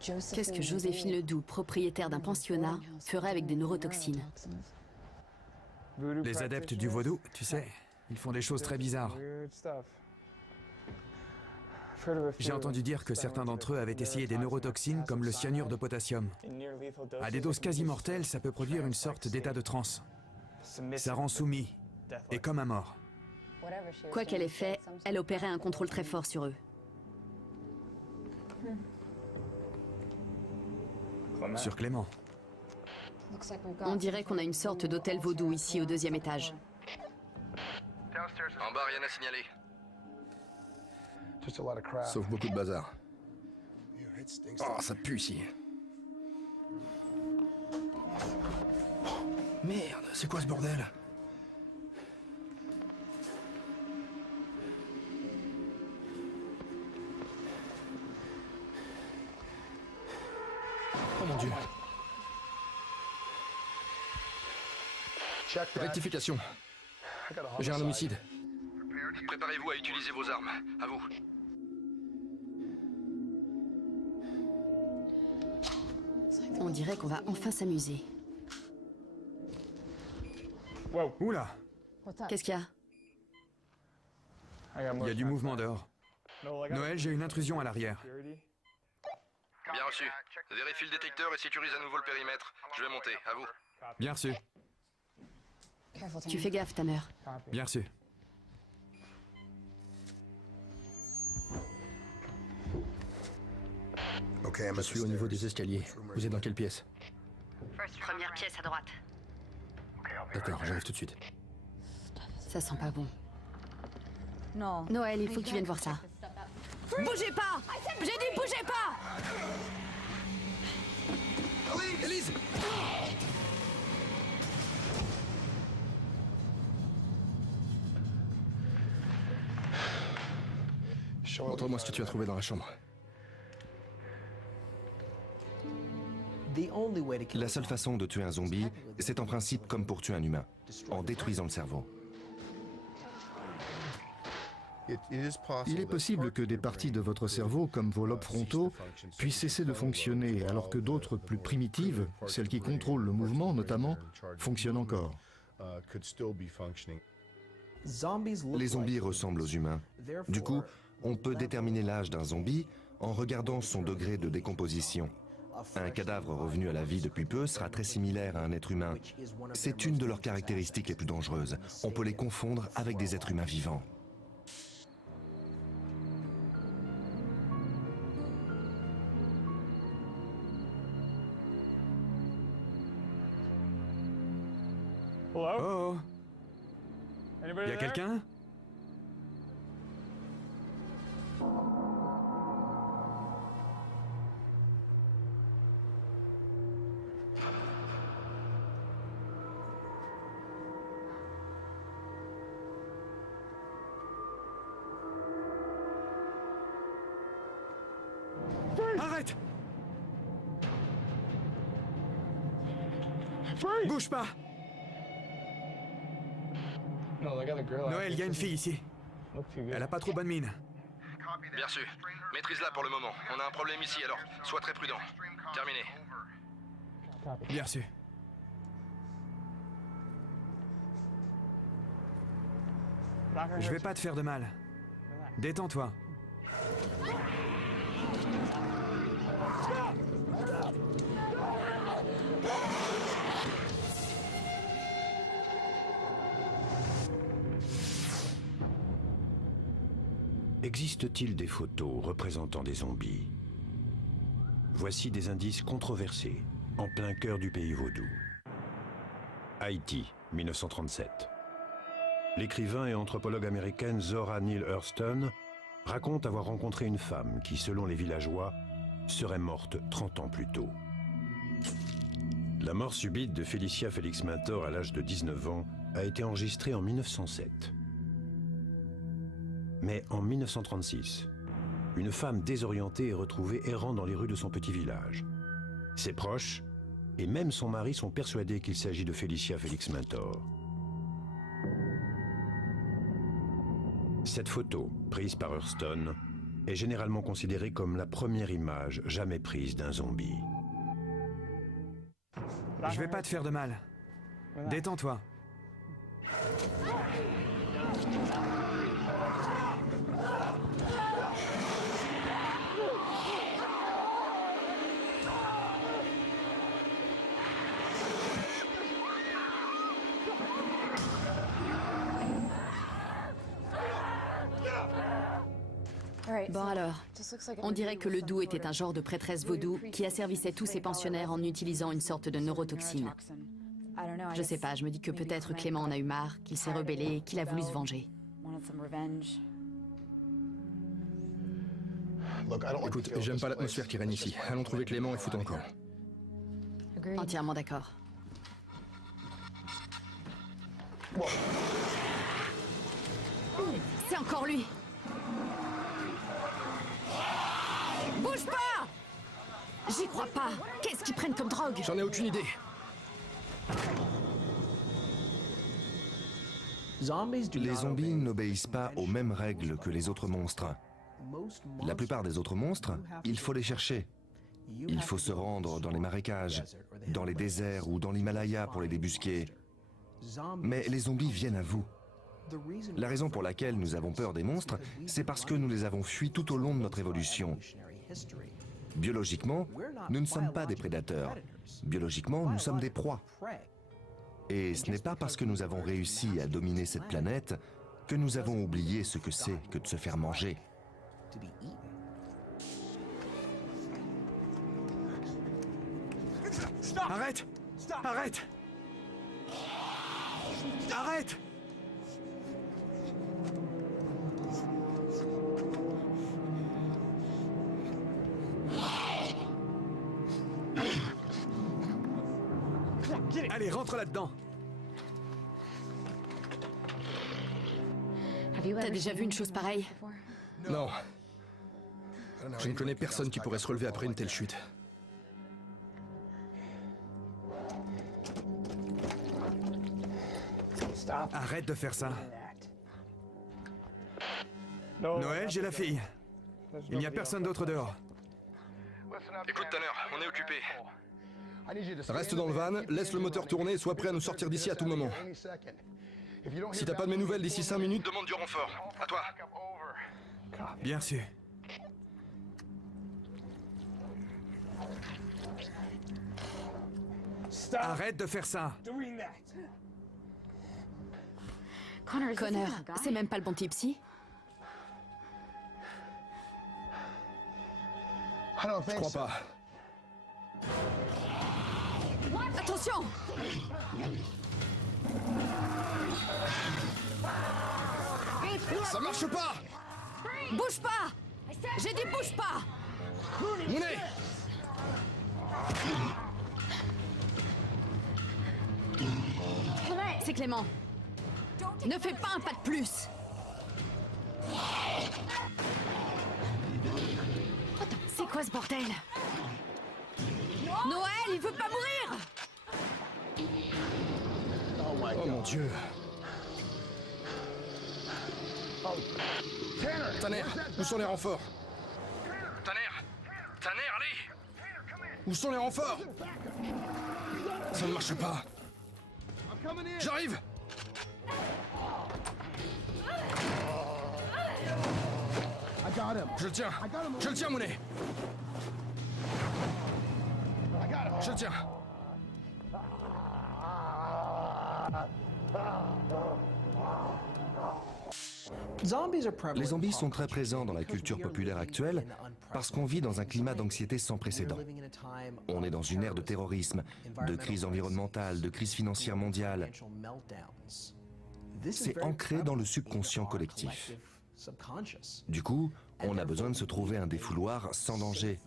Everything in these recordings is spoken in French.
Qu'est-ce que Joséphine Ledoux, propriétaire d'un pensionnat, ferait avec des neurotoxines? Les adeptes du vaudou, tu sais, ils font des choses très bizarres. J'ai entendu dire que certains d'entre eux avaient essayé des neurotoxines comme le cyanure de potassium. À des doses quasi mortelles, ça peut produire une sorte d'état de transe. Ça rend soumis, et comme un mort. Quoi qu'elle ait fait, elle opérait un contrôle très fort sur eux. Sur Clément. On dirait qu'on a une sorte d'hôtel vaudou ici au 2e étage. En bas, rien à signaler. Sauf beaucoup de bazar. Oh, ça pue ici. Merde, c'est quoi ce bordel? Oh mon Dieu. Rectification. J'ai un homicide. Préparez-vous à utiliser vos armes. À vous. On dirait qu'on va enfin s'amuser. Oula, Qu'est-ce qu'il y a? il y a du mouvement dehors. Noël, j'ai une intrusion à l'arrière. Bien reçu. Vérifie le détecteur et sécurise à nouveau le périmètre. Je vais monter. À vous. Bien reçu, Tu fais gaffe, Tanner. bien reçu. Je suis au niveau des escaliers. Vous êtes dans quelle pièce? Première pièce à droite. D'accord, j'arrive tout de suite. Ça sent pas bon. Noël, il faut que tu viennes voir ça. Bougez pas! J'ai dit bougez pas! Elise! Montre-moi ce que tu as trouvé dans la chambre. La seule façon de tuer un zombie, c'est en principe comme pour tuer un humain, en détruisant le cerveau. Il est possible que des parties de votre cerveau, comme vos lobes frontaux, puissent cesser de fonctionner, alors que d'autres plus primitives, celles qui contrôlent le mouvement notamment, fonctionnent encore. Les zombies ressemblent aux humains. Du coup, on peut déterminer l'âge d'un zombie en regardant son degré de décomposition. Un cadavre revenu à la vie depuis peu sera très similaire à un être humain. C'est une de leurs caractéristiques les plus dangereuses. On peut les confondre avec des êtres humains vivants. Oh, y a quelqu'un? Arrête! Bouge pas! Noël, il y a une fille ici. Elle a pas trop bonne mine. Bien reçu. Maîtrise-la pour le moment. On a un problème ici, alors sois très prudent. Terminé. Bien reçu. Je vais pas te faire de mal. Détends-toi. Existe-t-il des photos représentant des zombies? Voici des indices controversés, en plein cœur du pays vaudou. Haïti, 1937. L'écrivain et anthropologue américaine Zora Neale Hurston raconte avoir rencontré une femme qui, selon les villageois, serait morte 30 ans plus tôt. La mort subite de Felicia Felix Mentor à l'âge de 19 ans a été enregistrée en 1907. Mais en 1936, une femme désorientée est retrouvée errant dans les rues de son petit village. Ses proches et même son mari sont persuadés qu'il s'agit de Felicia Felix Mentor. Cette photo, prise par Hurston, est généralement considérée comme la première image jamais prise d'un zombie. Je vais pas te faire de mal. Détends-toi. Bon alors, on dirait que le doux était un genre de prêtresse vaudou qui asservissait tous ses pensionnaires en utilisant une sorte de neurotoxine. Je sais pas, je me dis que peut-être Clément en a eu marre, qu'il s'est rebellé, qu'il a voulu se venger. Écoute, j'aime pas l'atmosphère qui règne ici. Allons trouver Clément et foutre en camp. Entièrement d'accord. C'est encore lui! Bouge pas! J'y crois pas! Qu'est-ce qu'ils prennent comme drogue? J'en ai aucune idée. Les zombies n'obéissent pas aux mêmes règles que les autres monstres. La plupart des autres monstres, il faut les chercher. Il faut se rendre dans les marécages, dans les déserts ou dans l'Himalaya pour les débusquer. Mais les zombies viennent à vous. La raison pour laquelle nous avons peur des monstres, c'est parce que nous les avons fuis tout au long de notre évolution. Biologiquement, nous ne sommes pas des prédateurs. Biologiquement, nous sommes des proies. Et ce n'est pas parce que nous avons réussi à dominer cette planète que nous avons oublié ce que c'est que de se faire manger. Arrête! Arrête! Arrête! Allez, rentre là-dedans. T'as déjà vu une chose pareille? Non. Je ne connais personne qui pourrait se relever après une telle chute. Arrête de faire ça. Noël, j'ai la fille. Il n'y a personne d'autre dehors. Écoute Tanner, on est occupé. Reste dans le van, laisse le moteur tourner et sois prêt à nous sortir d'ici à tout moment. Si t'as pas de mes nouvelles d'ici 5 minutes... Demande du renfort. À toi. Bien sûr. Arrête de faire ça. Connor, c'est même pas le bon type, si? Je crois pas. Attention! Ça marche pas! Bouge pas! J'ai dit bouge pas! Monet! C'est Clément. Ne fais pas un pas de plus! C'est quoi ce bordel? Noël, il veut pas mourir! Oh mon Dieu! Tanner, où sont les renforts? Tanner, allez! Où sont les renforts? Ça ne marche pas. J'arrive! Je le tiens, Monet! Je le tiens! Les zombies sont très présents dans la culture populaire actuelle parce qu'on vit dans un climat d'anxiété sans précédent. On est dans une ère de terrorisme, de crise environnementale, de crise financière mondiale. C'est ancré dans le subconscient collectif. Du coup, on a besoin de se trouver un défouloir sans danger.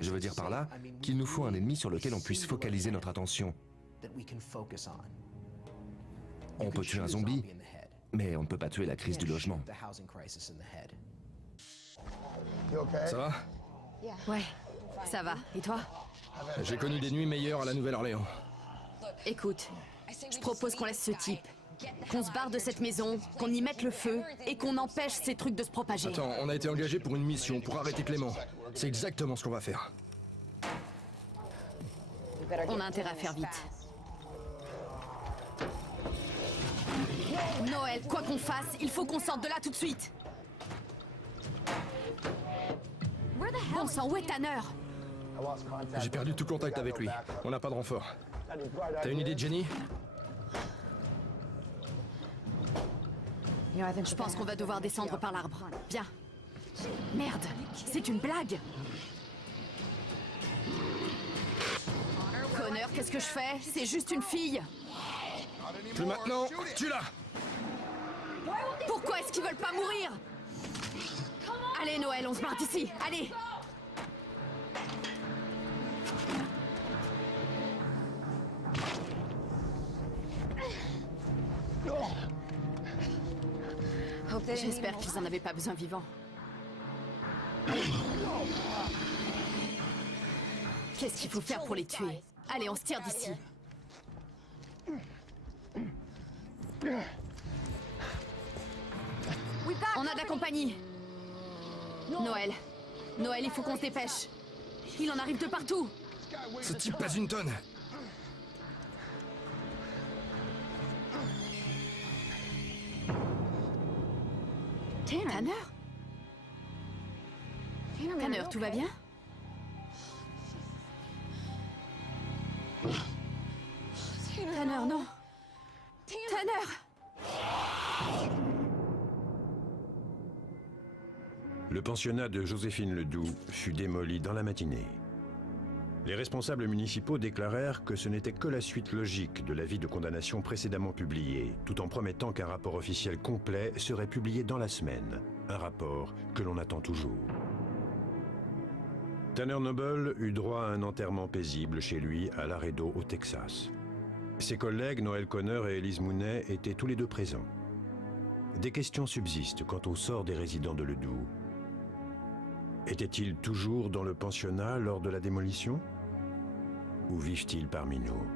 Je veux dire par là qu'il nous faut un ennemi sur lequel on puisse focaliser notre attention. On peut tuer un zombie, mais on ne peut pas tuer la crise du logement. Ça va? Ouais, ça va. Et toi? J'ai connu des nuits meilleures à la Nouvelle-Orléans. Écoute, je propose qu'on laisse ce type. Qu'on se barre de cette maison, qu'on y mette le feu, et qu'on empêche ces trucs de se propager. Attends, on a été engagé pour une mission, pour arrêter Clément. C'est exactement ce qu'on va faire. On a intérêt à faire vite. Noël, quoi qu'on fasse, il faut qu'on sorte de là tout de suite. Bon sang, où est Tanner? J'ai perdu tout contact avec lui. On n'a pas de renfort. T'as une idée, Jenny? Je pense qu'on va devoir descendre par l'arbre. Viens. Merde, c'est une blague. Connor, qu'est-ce que je fais? C'est juste une fille. Plus maintenant, tue-la! Pourquoi est-ce qu'ils veulent pas mourir? Allez, Noël, on se barre d'ici. Allez. J'espère qu'ils en avaient pas besoin vivants. Qu'est-ce qu'il faut faire pour les tuer? Allez, on se tire d'ici. On a de la compagnie. Noël. Noël, il faut qu'on se dépêche. Il en arrive de partout. Ce type pèse une tonne. Tanner? Tanner, tout va bien? Tanner, non. Tanner! Le pensionnat de Joséphine Ledoux fut démoli dans la matinée. Les responsables municipaux déclarèrent que ce n'était que la suite logique de l'avis de condamnation précédemment publié, tout en promettant qu'un rapport officiel complet serait publié dans la semaine. Un rapport que l'on attend toujours. Tanner Noble eut droit à un enterrement paisible chez lui à Laredo, au Texas. Ses collègues Noël Connor et Elise Mooney étaient tous les deux présents. Des questions subsistent quant au sort des résidents de Ledoux. Étaient-ils toujours dans le pensionnat lors de la démolition? Ou vivent-ils parmi nous?